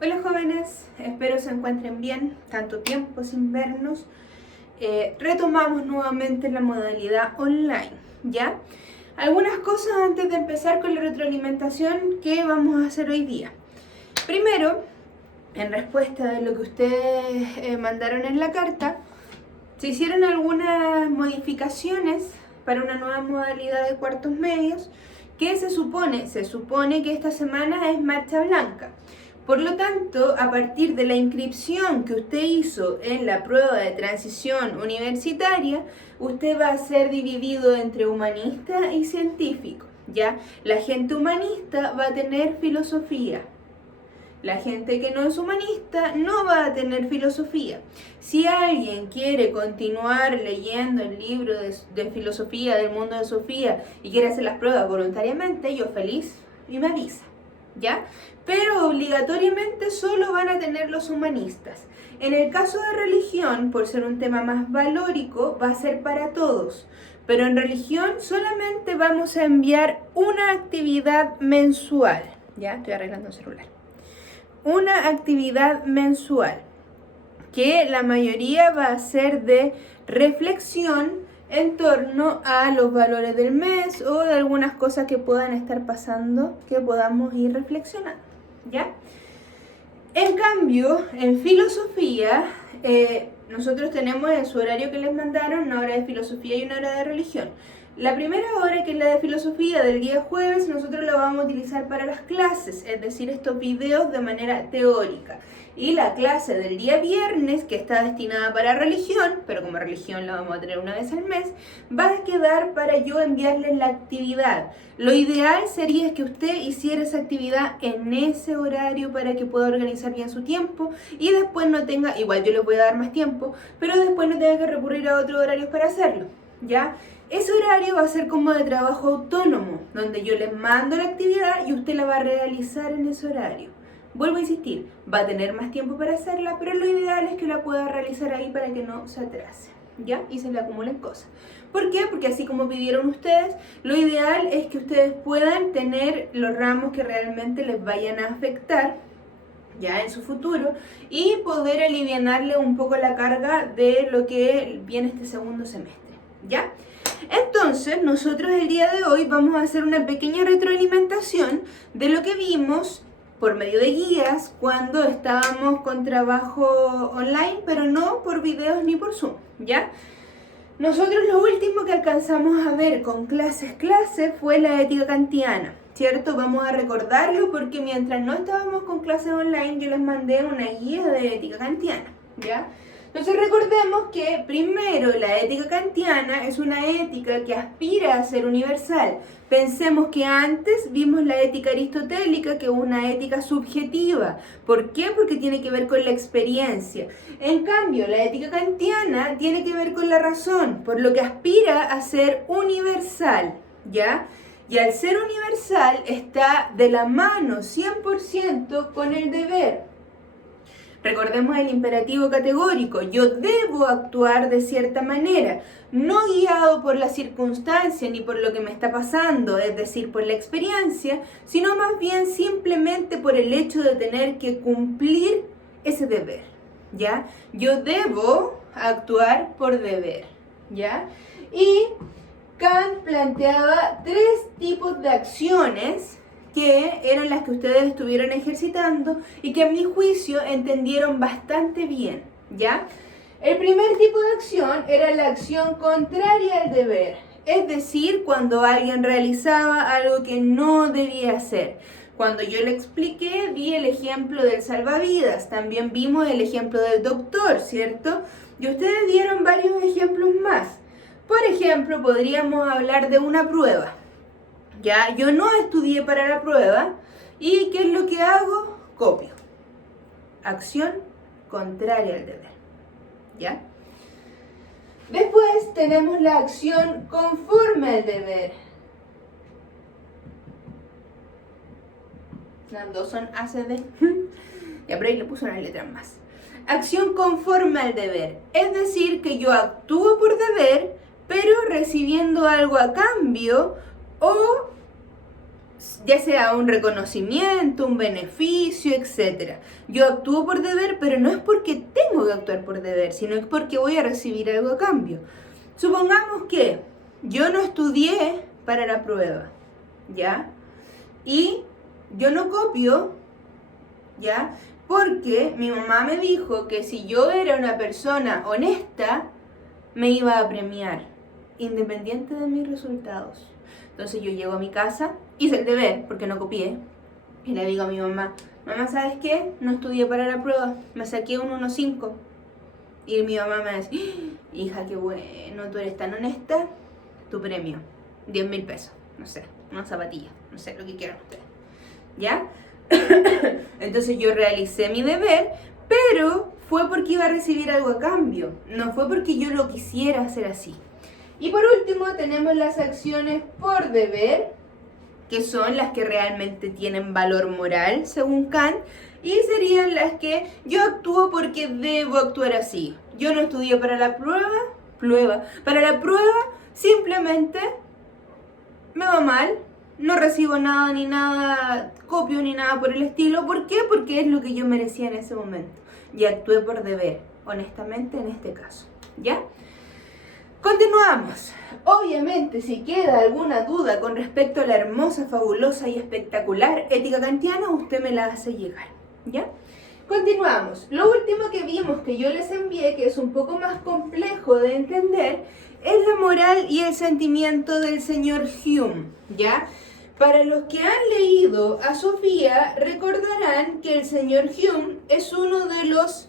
Hola jóvenes, espero se encuentren bien, tanto tiempo sin vernos. Retomamos nuevamente la modalidad online, ¿ya? Algunas cosas antes de empezar con la retroalimentación que vamos a hacer hoy día. Primero, en respuesta de lo que ustedes mandaron en la carta, se hicieron algunas modificaciones para una nueva modalidad de cuartos medios que se supone que esta semana es marcha blanca. Por lo tanto, a partir de la inscripción que usted hizo en la prueba de transición universitaria, usted va a ser dividido entre humanista y científico, ¿ya? La gente humanista va a tener filosofía. La gente que no es humanista no va a tener filosofía. Si alguien quiere continuar leyendo el libro de filosofía del mundo de Sofía y quiere hacer las pruebas voluntariamente, yo feliz y me avisa, ¿ya? Pero obligatoriamente solo van a tener los humanistas. En el caso de religión, por ser un tema más valórico, va a ser para todos. Pero en religión solamente vamos a enviar una actividad mensual. Ya, estoy arreglando el celular. Una actividad mensual, que la mayoría va a ser de reflexión en torno a los valores del mes o de algunas cosas que puedan estar pasando que podamos ir reflexionando, ¿ya? En cambio, en filosofía, nosotros tenemos en su horario que les mandaron una hora de filosofía y una hora de religión. La primera hora, que es la de filosofía del día jueves, nosotros la vamos a utilizar para las clases, es decir, estos videos de manera teórica. Y la clase del día viernes, que está destinada para religión, pero como religión la vamos a tener una vez al mes, va a quedar para yo enviarles la actividad. Lo ideal sería que usted hiciera esa actividad en ese horario para que pueda organizar bien su tiempo y después no tenga, igual yo les voy a dar más tiempo, pero después no tenga que recurrir a otros horarios para hacerlo, ¿ya? Ese horario va a ser como de trabajo autónomo, donde yo les mando la actividad y usted la va a realizar en ese horario. Vuelvo a insistir, va a tener más tiempo para hacerla, pero lo ideal es que la pueda realizar ahí para que no se atrase, ¿ya? Y se le acumulen cosas. ¿Por qué? Porque así como pidieron ustedes, lo ideal es que ustedes puedan tener los ramos que realmente les vayan a afectar ya en su futuro y poder alivianarle un poco la carga de lo que viene este segundo semestre, ¿ya? Entonces, nosotros el día de hoy vamos a hacer una pequeña retroalimentación de lo que vimos por medio de guías cuando estábamos con trabajo online, pero no por videos ni por Zoom, ¿ya? Nosotros lo último que alcanzamos a ver con clase fue la ética kantiana, ¿cierto? Vamos a recordarlo porque mientras no estábamos con clases online yo les mandé una guía de ética kantiana, ¿ya? Entonces recordemos que primero la ética kantiana es una ética que aspira a ser universal. Pensemos que antes vimos la ética aristotélica, que es una ética subjetiva. ¿Por qué? Porque tiene que ver con la experiencia. En cambio, la ética kantiana tiene que ver con la razón, por lo que aspira a ser universal, ¿ya? Y al ser universal está de la mano 100% con el deber. Recordemos el imperativo categórico, yo debo actuar de cierta manera, no guiado por la circunstancia ni por lo que me está pasando, es decir, por la experiencia, sino más bien simplemente por el hecho de tener que cumplir ese deber, ¿ya? Yo debo actuar por deber, ¿ya? Y Kant planteaba 3 tipos de acciones que eran las que ustedes estuvieron ejercitando y que a mi juicio entendieron bastante bien, ¿ya? El primer tipo de acción era la acción contraria al deber, es decir, cuando alguien realizaba algo que no debía hacer. Cuando yo le expliqué, vi el ejemplo del salvavidas, también vimos el ejemplo del doctor, ¿cierto? Y ustedes dieron varios ejemplos más. Por ejemplo, podríamos hablar de una prueba. Ya, yo no estudié para la prueba y ¿qué es lo que hago? Copio. Acción contraria al deber. ¿Ya? Después tenemos la acción conforme al deber. Las dos son ACD. Ya, pero ahí le puso unas letras más. Acción conforme al deber. Es decir, que yo actúo por deber, pero recibiendo algo a cambio o ya sea un reconocimiento, un beneficio, etc. Yo actúo por deber, pero no es porque tengo que actuar por deber, sino es porque voy a recibir algo a cambio. Supongamos que yo no estudié para la prueba, ¿ya? Y yo no copio, ¿ya? Porque mi mamá me dijo que si yo era una persona honesta, me iba a premiar, independiente de mis resultados. Entonces yo llego a mi casa, hice el deber, porque no copié, y le digo a mi mamá, mamá, ¿sabes qué? No estudié para la prueba, me saqué un 1,5. Y mi mamá me dice, hija, qué bueno, tú eres tan honesta, tu premio, 10.000 pesos, no sé, una zapatilla, no sé, lo que quieran ustedes, ¿ya? Entonces yo realicé mi deber, pero fue porque iba a recibir algo a cambio, no fue porque yo lo quisiera hacer así. Y por último tenemos las acciones por deber, que son las que realmente tienen valor moral, según Kant, y serían las que yo actúo porque debo actuar así. Yo no estudié para la para la prueba simplemente me va mal, no recibo nada ni nada, copio ni nada por el estilo. ¿Por qué? Porque es lo que yo merecía en ese momento. Y actué por deber, honestamente en este caso, ¿ya? Continuamos. Obviamente, si queda alguna duda con respecto a la hermosa, fabulosa y espectacular ética kantiana, usted me la hace llegar, ¿ya? Continuamos. Lo último que vimos que yo les envié, que es un poco más complejo de entender, es la moral y el sentimiento del señor Hume, ¿ya? Para los que han leído a Sofía, recordarán que el señor Hume es uno de los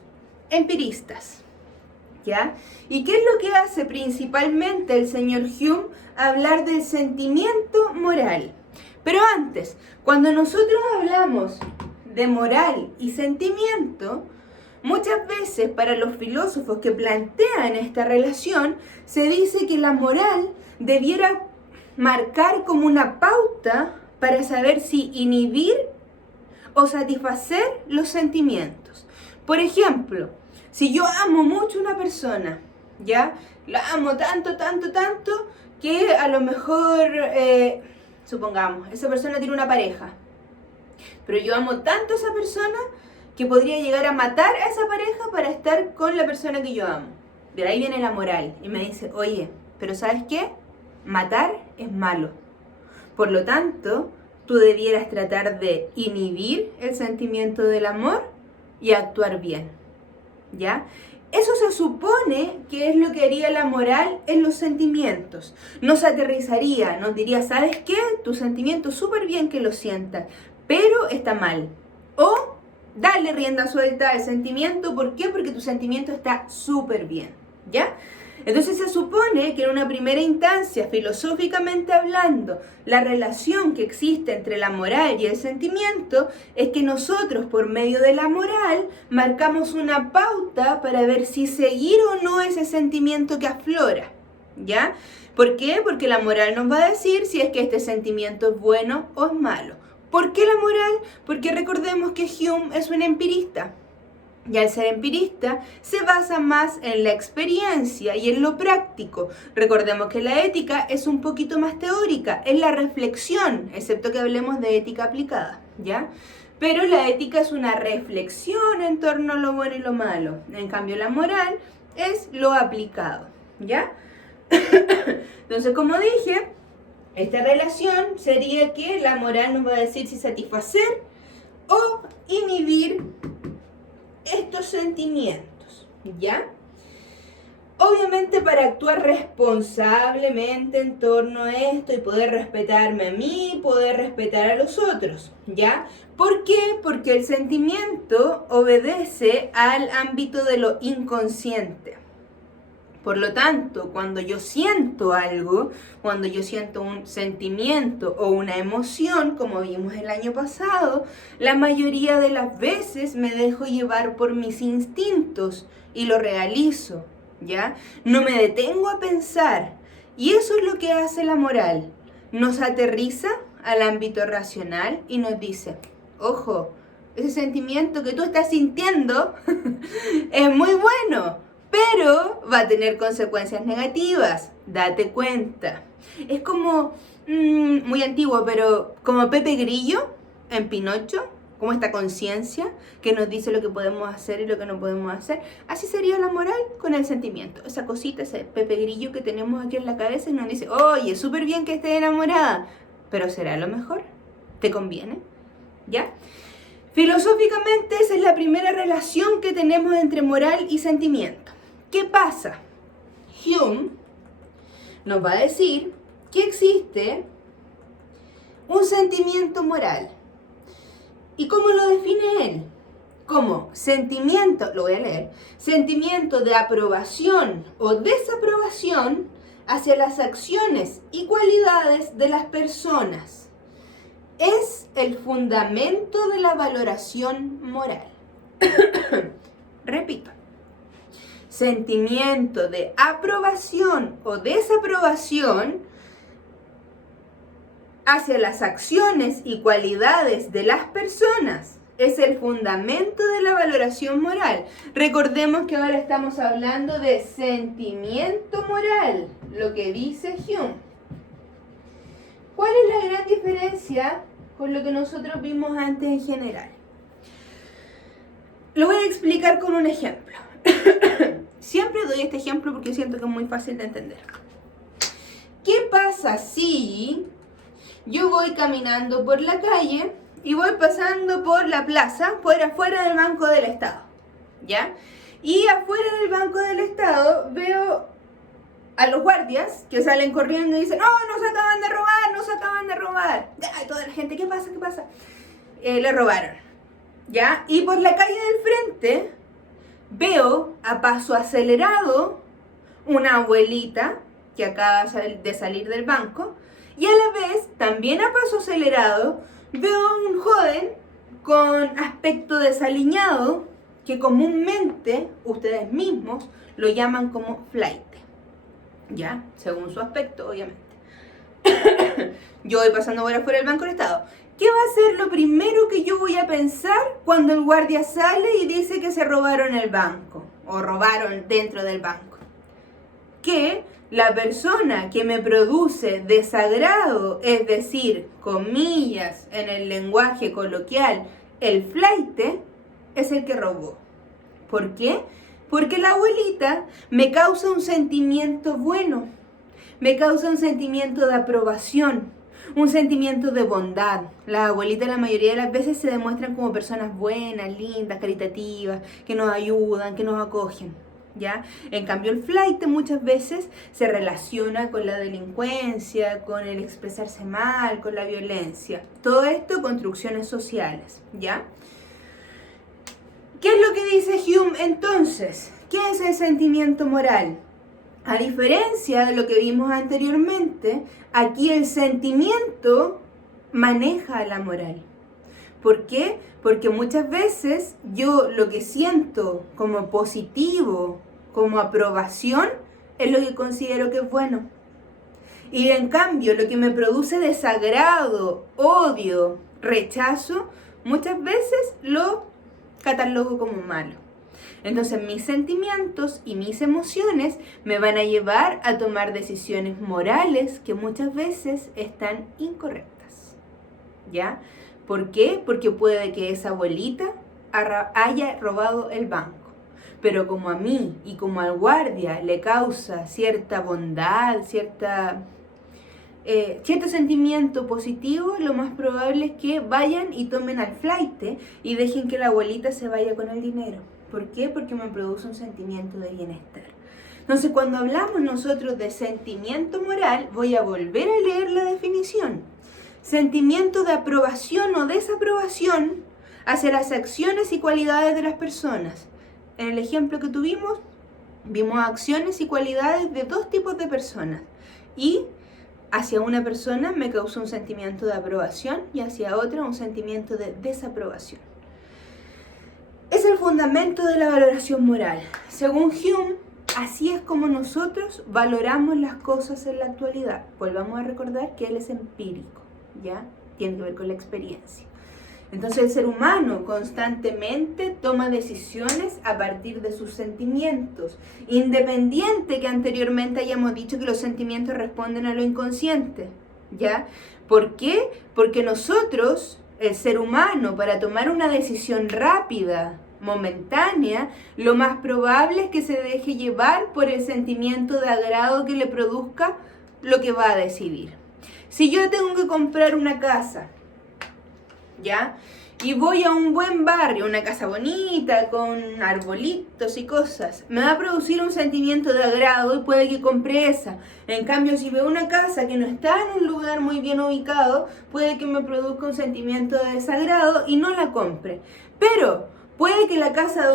empiristas, ¿ya? ¿Y qué es lo que hace principalmente el señor Hume? Hablar del sentimiento moral. Pero antes, cuando nosotros hablamos de moral y sentimiento, muchas veces para los filósofos que plantean esta relación, se dice que la moral debiera marcar como una pauta para saber si inhibir o satisfacer los sentimientos. Por ejemplo, si yo amo mucho a una persona, ¿ya? La amo tanto, tanto, tanto, que a lo mejor, supongamos, esa persona tiene una pareja, pero yo amo tanto a esa persona que podría llegar a matar a esa pareja para estar con la persona que yo amo. De ahí viene la moral y me dice, oye, pero ¿sabes qué? Matar es malo. Por lo tanto, tú debieras tratar de inhibir el sentimiento del amor y actuar bien, ¿ya? Eso se supone que es lo que haría la moral en los sentimientos. Nos aterrizaría, nos diría, ¿sabes qué? Tu sentimiento súper bien que lo sientas, pero está mal. O dale rienda suelta al sentimiento. ¿Por qué? Porque tu sentimiento está súper bien, ¿ya? Entonces se supone que en una primera instancia, filosóficamente hablando, la relación que existe entre la moral y el sentimiento es que nosotros, por medio de la moral, marcamos una pauta para ver si seguir o no ese sentimiento que aflora, ¿ya? ¿Por qué? Porque la moral nos va a decir si es que este sentimiento es bueno o es malo. ¿Por qué la moral? Porque recordemos que Hume es un empirista. Y al ser empirista, se basa más en la experiencia y en lo práctico. Recordemos que la ética es un poquito más teórica, es la reflexión, excepto que hablemos de ética aplicada, ¿ya? Pero la ética es una reflexión en torno a lo bueno y lo malo. En cambio, la moral es lo aplicado, ¿ya? Entonces, como dije, esta relación sería que la moral nos va a decir si satisfacer o inhibir estos sentimientos, ¿ya? Obviamente para actuar responsablemente en torno a esto y poder respetarme a mí, poder respetar a los otros, ¿ya? ¿Por qué? Porque el sentimiento obedece al ámbito de lo inconsciente. Por lo tanto, cuando yo siento algo, cuando yo siento un sentimiento o una emoción, como vimos el año pasado, la mayoría de las veces me dejo llevar por mis instintos y lo realizo, ¿ya? No me detengo a pensar. Y eso es lo que hace la moral. Nos aterriza al ámbito racional y nos dice, ojo, ese sentimiento que tú estás sintiendo es muy bueno, pero va a tener consecuencias negativas, date cuenta. Es como, muy antiguo, pero como Pepe Grillo en Pinocho, como esta conciencia que nos dice lo que podemos hacer y lo que no podemos hacer. Así sería la moral con el sentimiento. Esa cosita, ese Pepe Grillo que tenemos aquí en la cabeza y nos dice, oye, súper bien que estés enamorada, pero ¿será lo mejor? ¿Te conviene? ¿Ya? Filosóficamente esa es la primera relación que tenemos entre moral y sentimiento. ¿Qué pasa? Hume nos va a decir que existe un sentimiento moral. ¿Y cómo lo define él? Como sentimiento, lo voy a leer, sentimiento de aprobación o desaprobación hacia las acciones y cualidades de las personas. Es el fundamento de la valoración moral. Repito. Sentimiento de aprobación o desaprobación hacia las acciones y cualidades de las personas. Es el fundamento de la valoración moral. Recordemos que ahora estamos hablando de sentimiento moral, lo que dice Hume. ¿Cuál es la gran diferencia con lo que nosotros vimos antes en general? Lo voy a explicar con un ejemplo. Siempre doy este ejemplo porque siento que es muy fácil de entender. ¿Qué pasa si yo voy caminando por la calle y voy pasando por la plaza, por afuera del Banco del Estado? ¿Ya? Y afuera del Banco del Estado veo a los guardias que salen corriendo y dicen, ¡oh, nos acaban de robar, nos acaban de robar! ¡Ay, toda la gente! ¿Qué pasa? ¿Qué pasa? Le robaron. ¿Ya? Y por la calle del frente veo a paso acelerado una abuelita que acaba de salir del banco y a la vez, también a paso acelerado, veo a un joven con aspecto desaliñado que comúnmente ustedes mismos lo llaman como flaite, ¿ya? Según su aspecto, obviamente. Yo voy pasando por afuera del Banco del Estado. ¿Qué va a ser lo primero que yo voy a pensar cuando el guardia sale y dice que se robaron el banco o robaron dentro del banco? Que la persona que me produce desagrado, es decir, comillas en el lenguaje coloquial, el flaite, es el que robó. ¿Por qué? Porque la abuelita me causa un sentimiento bueno, me causa un sentimiento de aprobación, un sentimiento de bondad. Las abuelitas la mayoría de las veces se demuestran como personas buenas, lindas, caritativas, que nos ayudan, que nos acogen, ¿ya? En cambio el flaite muchas veces se relaciona con la delincuencia, con el expresarse mal, con la violencia. Todo esto construcciones sociales, ¿ya? ¿Qué es lo que dice Hume entonces? ¿Qué es el sentimiento moral? A diferencia de lo que vimos anteriormente, aquí el sentimiento maneja la moral. ¿Por qué? Porque muchas veces yo lo que siento como positivo, como aprobación, es lo que considero que es bueno. Y en cambio, lo que me produce desagrado, odio, rechazo, muchas veces lo catalogo como malo. Entonces mis sentimientos y mis emociones me van a llevar a tomar decisiones morales que muchas veces están incorrectas, ¿ya? ¿Por qué? Porque puede que esa abuelita haya robado el banco, pero como a mí y como al guardia le causa cierta bondad, cierto sentimiento positivo, lo más probable es que vayan y tomen al flaite y dejen que la abuelita se vaya con el dinero. ¿Por qué? Porque me produce un sentimiento de bienestar. Entonces, cuando hablamos nosotros de sentimiento moral, voy a volver a leer la definición. Sentimiento de aprobación o desaprobación hacia las acciones y cualidades de las personas. En el ejemplo que tuvimos, vimos acciones y cualidades de dos tipos de personas. Y hacia una persona me causó un sentimiento de aprobación y hacia otra un sentimiento de desaprobación. Es el fundamento de la valoración moral. Según Hume, así es como nosotros valoramos las cosas en la actualidad. Volvamos a recordar que él es empírico, ¿ya? Tiene que ver con la experiencia. Entonces el ser humano constantemente toma decisiones a partir de sus sentimientos, independiente que anteriormente hayamos dicho que los sentimientos responden a lo inconsciente. ¿ya? ¿Por qué? Porque nosotros, el ser humano, para tomar una decisión rápida, momentánea, lo más probable es que se deje llevar por el sentimiento de agrado que le produzca lo que va a decidir. Si yo tengo que comprar una casa, ¿ya? Y voy a un buen barrio, una casa bonita, con arbolitos y cosas, me va a producir un sentimiento de agrado y puede que compre esa. En cambio, si veo una casa que no está en un lugar muy bien ubicado, puede que me produzca un sentimiento de desagrado y no la compre. Pero puede que la casa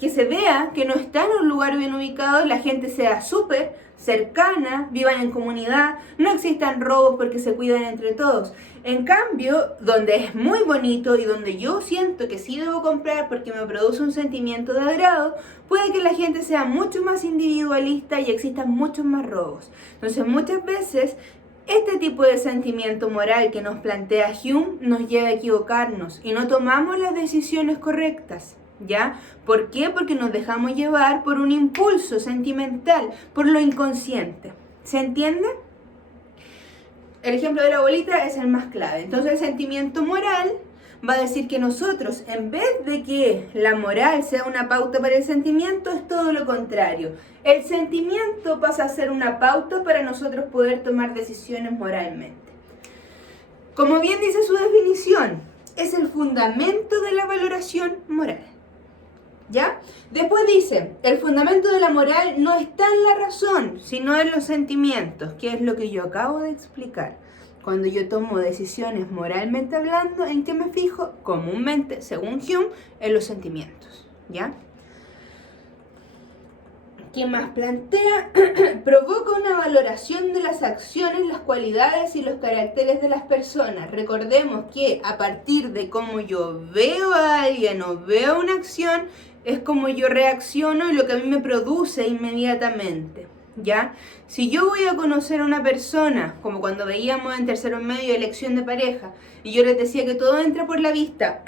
que se vea que no está en un lugar bien ubicado, la gente sea súper cercana, vivan en comunidad, no existan robos porque se cuidan entre todos. En cambio, donde es muy bonito y donde yo siento que sí debo comprar porque me produce un sentimiento de agrado, puede que la gente sea mucho más individualista y existan muchos más robos. Entonces, muchas veces este tipo de sentimiento moral que nos plantea Hume nos lleva a equivocarnos y no tomamos las decisiones correctas, ¿ya? ¿Por qué? Porque nos dejamos llevar por un impulso sentimental, por lo inconsciente. ¿Se entiende? El ejemplo de la abuelita es el más clave. Entonces, el sentimiento moral va a decir que nosotros, en vez de que la moral sea una pauta para el sentimiento, es todo lo contrario. El sentimiento pasa a ser una pauta para nosotros poder tomar decisiones moralmente. Como bien dice su definición, es el fundamento de la valoración moral. ¿Ya? Después dice, el fundamento de la moral no está en la razón, sino en los sentimientos, que es lo que yo acabo de explicar. Cuando yo tomo decisiones moralmente hablando, ¿en qué me fijo? Comúnmente, según Hume, en los sentimientos, ¿ya? ¿Qué más plantea? Provoca una valoración de las acciones, las cualidades y los caracteres de las personas. Recordemos que a partir de cómo yo veo a alguien o veo una acción, es como yo reacciono y lo que a mí me produce inmediatamente, ¿ya? Si yo voy a conocer a una persona, como cuando veíamos en tercero medio elección de pareja, y yo les decía que todo entra por la vista,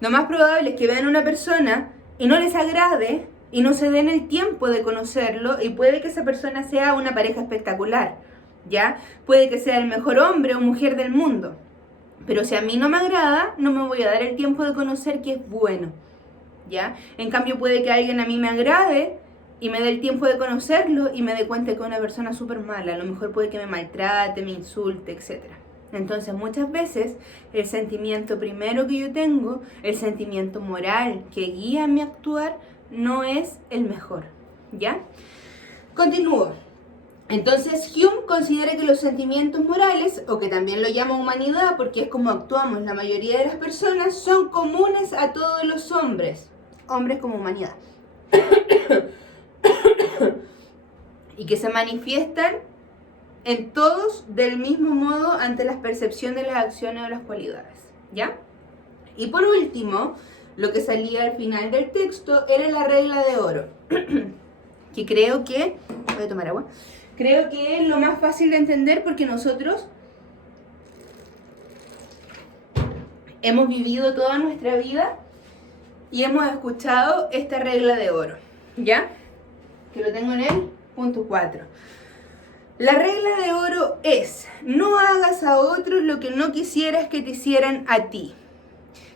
lo más probable es que vean a una persona y no les agrade y no se den el tiempo de conocerlo y puede que esa persona sea una pareja espectacular, ¿ya? Puede que sea el mejor hombre o mujer del mundo, pero si a mí no me agrada, no me voy a dar el tiempo de conocer que es bueno, ¿ya? En cambio puede que alguien a mí me agrade y me dé el tiempo de conocerlo y me dé cuenta que es una persona súper mala, a lo mejor puede que me maltrate, me insulte, etc. Entonces muchas veces el sentimiento primero que yo tengo, el sentimiento moral que guía mi actuar, no es el mejor, ¿ya? Continúo. Entonces Hume considera que los sentimientos morales, o que también lo llama humanidad porque es como actuamos la mayoría de las personas, son comunes a todos los hombres como humanidad, y que se manifiestan en todos del mismo modo ante la percepción de las acciones o las cualidades, ¿ya? Y por último, lo que salía al final del texto era la regla de oro, que creo que, voy a tomar agua, creo que es lo más fácil de entender porque nosotros hemos vivido toda nuestra vida y hemos escuchado esta regla de oro, ¿ya? Que lo tengo en el punto 4. La regla de oro es, no hagas a otros lo que no quisieras que te hicieran a ti.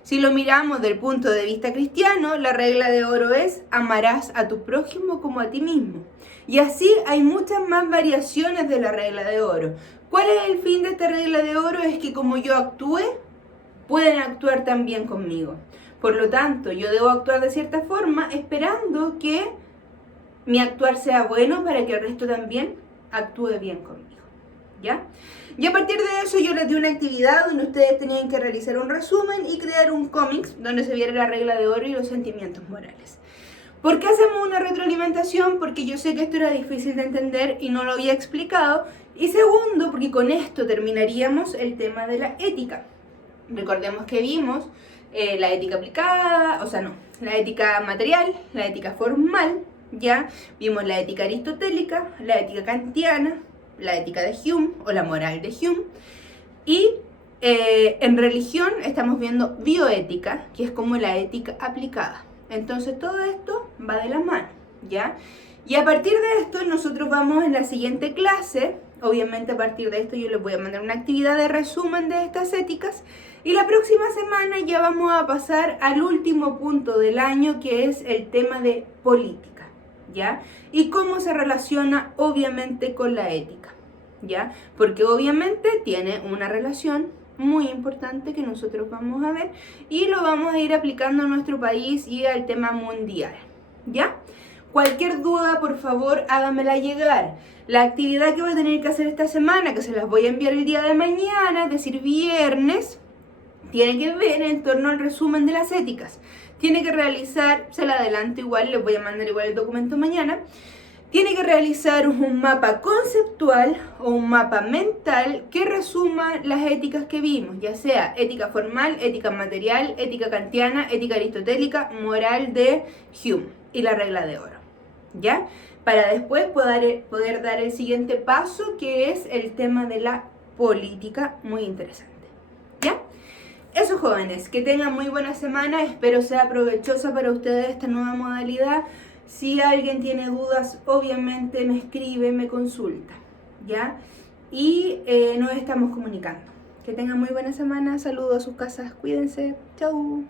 Si lo miramos del punto de vista cristiano, la regla de oro es, amarás a tu prójimo como a ti mismo. Y así hay muchas más variaciones de la regla de oro. ¿Cuál es el fin de esta regla de oro? Es que como yo actúe, pueden actuar también conmigo. Por lo tanto, yo debo actuar de cierta forma esperando que mi actuar sea bueno para que el resto también actúe bien conmigo, ¿ya? Y a partir de eso yo les di una actividad donde ustedes tenían que realizar un resumen y crear un cómics donde se viera la regla de oro y los sentimientos morales. ¿Por qué hacemos una retroalimentación? Porque yo sé que esto era difícil de entender y no lo había explicado. Y segundo, porque con esto terminaríamos el tema de la ética. Recordemos que vimos la ética aplicada, la ética material, la ética formal, ya vimos la ética aristotélica, la ética kantiana, la ética de Hume o la moral de Hume, y en religión estamos viendo bioética, que es como la ética aplicada. Entonces todo esto va de la mano, ¿ya? Y a partir de esto nosotros vamos en la siguiente clase, Obviamente a partir de esto yo les voy a mandar una actividad de resumen de estas éticas. Y la próxima semana ya vamos a pasar al último punto del año, que es el tema de política, ¿ya? Y cómo se relaciona obviamente con la ética, ¿ya? Porque obviamente tiene una relación muy importante que nosotros vamos a ver y lo vamos a ir aplicando a nuestro país y al tema mundial, ¿ya? Cualquier duda, por favor, háganmela llegar. La actividad que voy a tener que hacer esta semana, que se las voy a enviar el día de mañana, es decir, viernes, tiene que ver en torno al resumen de las éticas. Tiene que realizar, se la adelanto igual, les voy a mandar igual el documento mañana. Tiene que realizar un mapa conceptual o un mapa mental que resuma las éticas que vimos, ya sea ética formal, ética material, ética kantiana, ética aristotélica, moral de Hume y la regla de oro, ¿ya? Para después poder dar el siguiente paso, que es el tema de la política, muy interesante, ¿ya? Eso, jóvenes, que tengan muy buena semana, espero sea provechosa para ustedes esta nueva modalidad. Si alguien tiene dudas, obviamente me escribe, me consulta, ¿ya? Y nos estamos comunicando. Que tengan muy buena semana, saludos a sus casas, cuídense, chau.